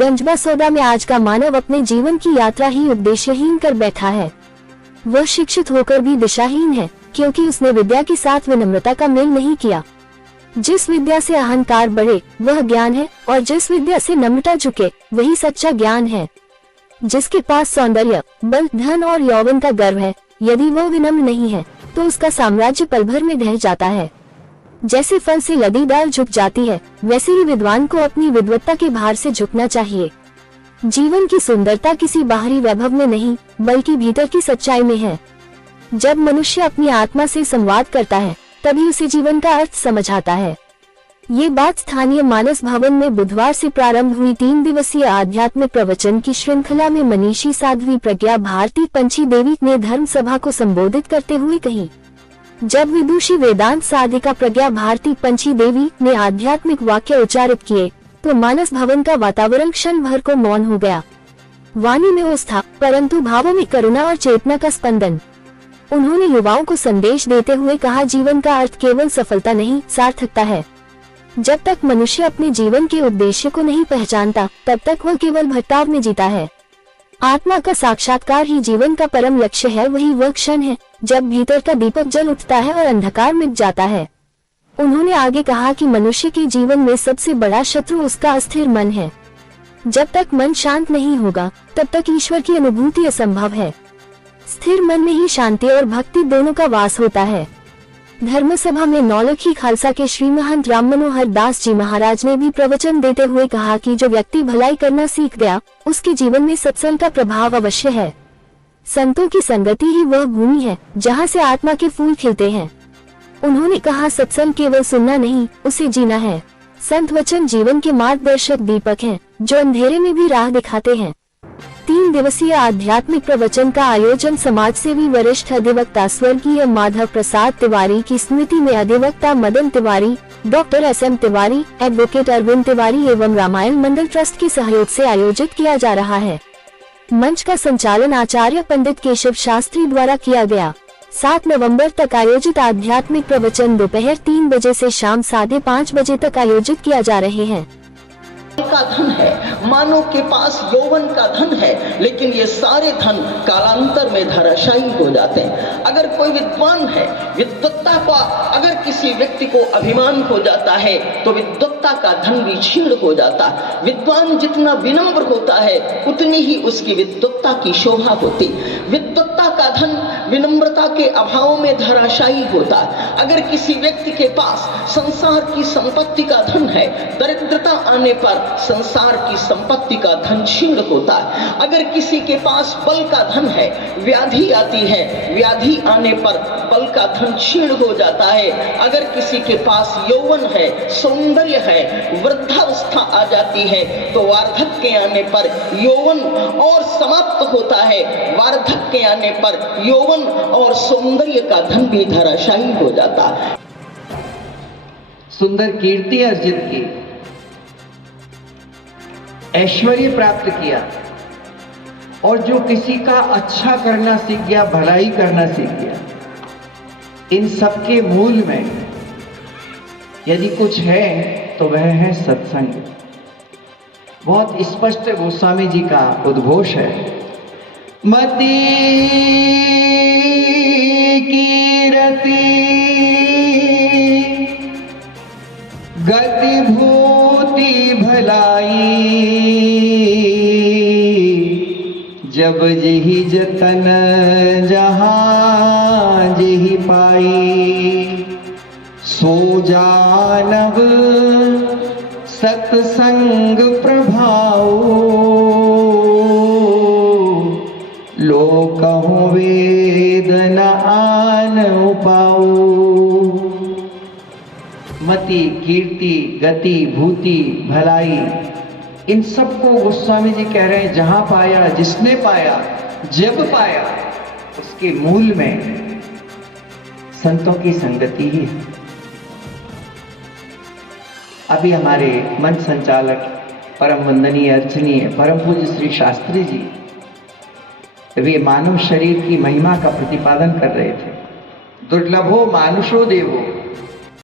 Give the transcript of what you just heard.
गंजबा सौदा में आज का मानव अपने जीवन की यात्रा ही उद्देश्यहीन कर बैठा है। वह शिक्षित होकर भी दिशाहीन है, क्योंकि उसने विद्या के साथ विनम्रता का मेल नहीं किया। जिस विद्या से अहंकार बढ़े वह ज्ञान है, और जिस विद्या से नम्रता झुके वही सच्चा ज्ञान है। जिसके पास सौंदर्य, बल, धन और यौवन का गर्व है, यदि वह विनम्र नहीं है तो उसका साम्राज्य पल भर में ढह जाता है। जैसे फल से लदी दाल झुक जाती है, वैसे ही विद्वान को अपनी विद्वत्ता के भार से झुकना चाहिए। जीवन की सुंदरता किसी बाहरी वैभव में नहीं, बल्कि भीतर की सच्चाई में है। जब मनुष्य अपनी आत्मा से संवाद करता है, तभी उसे जीवन का अर्थ समझ आता है। ये बात स्थानीय मानस भवन में बुधवार से प्रारंभ हुई 3 दिवसीय आध्यात्मिक प्रवचन की श्रृंखला में मनीषी साध्वी प्रज्ञा भारती पंछी देवी ने धर्म सभा को संबोधित करते हुए कही। जब विदुषी वेदांत साधिका प्रज्ञा भारती पंछी देवी ने आध्यात्मिक वाक्य उच्चारित किए तो मानस भवन का वातावरण क्षण भर को मौन हो गया। वाणी में ओस था, परंतु भावों में करुणा और चेतना का स्पंदन। उन्होंने युवाओं को संदेश देते हुए कहा, जीवन का अर्थ केवल सफलता नहीं, सार्थकता है। जब तक मनुष्य अपने जीवन के उद्देश्य को नहीं पहचानता, तब तक वह केवल भटकाव में जीता है। आत्मा का साक्षात्कार ही जीवन का परम लक्ष्य है। वही वह क्षण है जब भीतर का दीपक जल उठता है और अंधकार मिट जाता है। उन्होंने आगे कहा कि मनुष्य के जीवन में सबसे बड़ा शत्रु उसका अस्थिर मन है। जब तक मन शांत नहीं होगा, तब तक ईश्वर की अनुभूति असंभव है। स्थिर मन में ही शांति और भक्ति दोनों का वास होता है। धर्म सभा में नौलखी खालसा के श्री महंत राम मनोहर दास जी महाराज ने भी प्रवचन देते हुए कहा कि जो व्यक्ति भलाई करना सीख गया, उसके जीवन में सत्संग का प्रभाव अवश्य है। संतों की संगति ही वह भूमि है जहाँ से आत्मा के फूल खिलते हैं। उन्होंने कहा, सत्संग केवल सुनना नहीं, उसे जीना है। संत वचन जीवन के मार्गदर्शक दीपक हैं, जो अंधेरे में भी राह दिखाते हैं। 3 दिवसीय आध्यात्मिक प्रवचन का आयोजन समाज सेवी वरिष्ठ अधिवक्ता स्वर्गीय माधव प्रसाद तिवारी की स्मृति में अधिवक्ता Madan Tiwari, doctor SM Tiwari, advocate Arvind Tiwari एवं रामायण मंडल ट्रस्ट के सहयोग से आयोजित किया जा रहा है। मंच का संचालन आचार्य पंडित केशव शास्त्री द्वारा किया गया। 7 नवंबर तक आयोजित आध्यात्मिक प्रवचन दोपहर 3 बजे से शाम 5:30 बजे तक आयोजित किया जा रहे हैं। का धन है, मानव के पास यौवन का धन है, लेकिन ये सारे धन कालांतर में धराशायी हो जाते हैं। अगर कोई विद्वान है, विद्वत्ता का अगर किसी व्यक्ति को अभिमान हो जाता है तो विद्वत्ता का धन भी क्षीण हो जाता है। विद्वान जितना विनम्र होता है उतनी ही उसकी विद्वत्ता की शोभा होती। विद्वत्ता का धन विनम्रता के अभाव में धराशायी होता है। अगर किसी व्यक्ति के पास संसार की संपत्ति का धन है, दरिद्रता आने पर संसार की संपत्ति का धन क्षीण होता है। अगर किसी के पास बल का धन है, व्याधि आती है, व्याधि आने पर बल का धन क्षीण हो जाता है। अगर किसी के पास यौवन है, सौंदर्य है, वृद्धावस्था आ जाती है तो वार्धक्य आने पर यौवन और समाप्त होता है। वार्धक्य आने पर यौवन और सौंदर्य का धन भी धराशायी हो जाता है। सुंदर कीर्ति अर्जित की, ऐश्वर्य प्राप्त किया, और जो किसी का अच्छा करना सीख गया, भलाई करना सीख गया, इन सब के मूल में यदि कुछ है तो वह है सत्संग। बहुत स्पष्ट गोस्वामी जी का उद्घोष है, मति कीरति गति भूति भलाई, जब जही जतन जहां जही पाई, सो जानव सत्संग प्रभाव, लोकहु वेद न आन उपाऊ। मति कीर्ति गति भूति भलाई, इन सबको गोस्वामी जी कह रहे हैं जहां पाया, जिसने पाया, जब पाया, उसके मूल में संतों की संगति ही है। अभी हमारे मंच संचालक परम वंदनीय अर्चनीय परम पूज्य श्री शास्त्री जी वे मानव शरीर की महिमा का प्रतिपादन कर रहे थे। दुर्लभो मानुषो देवो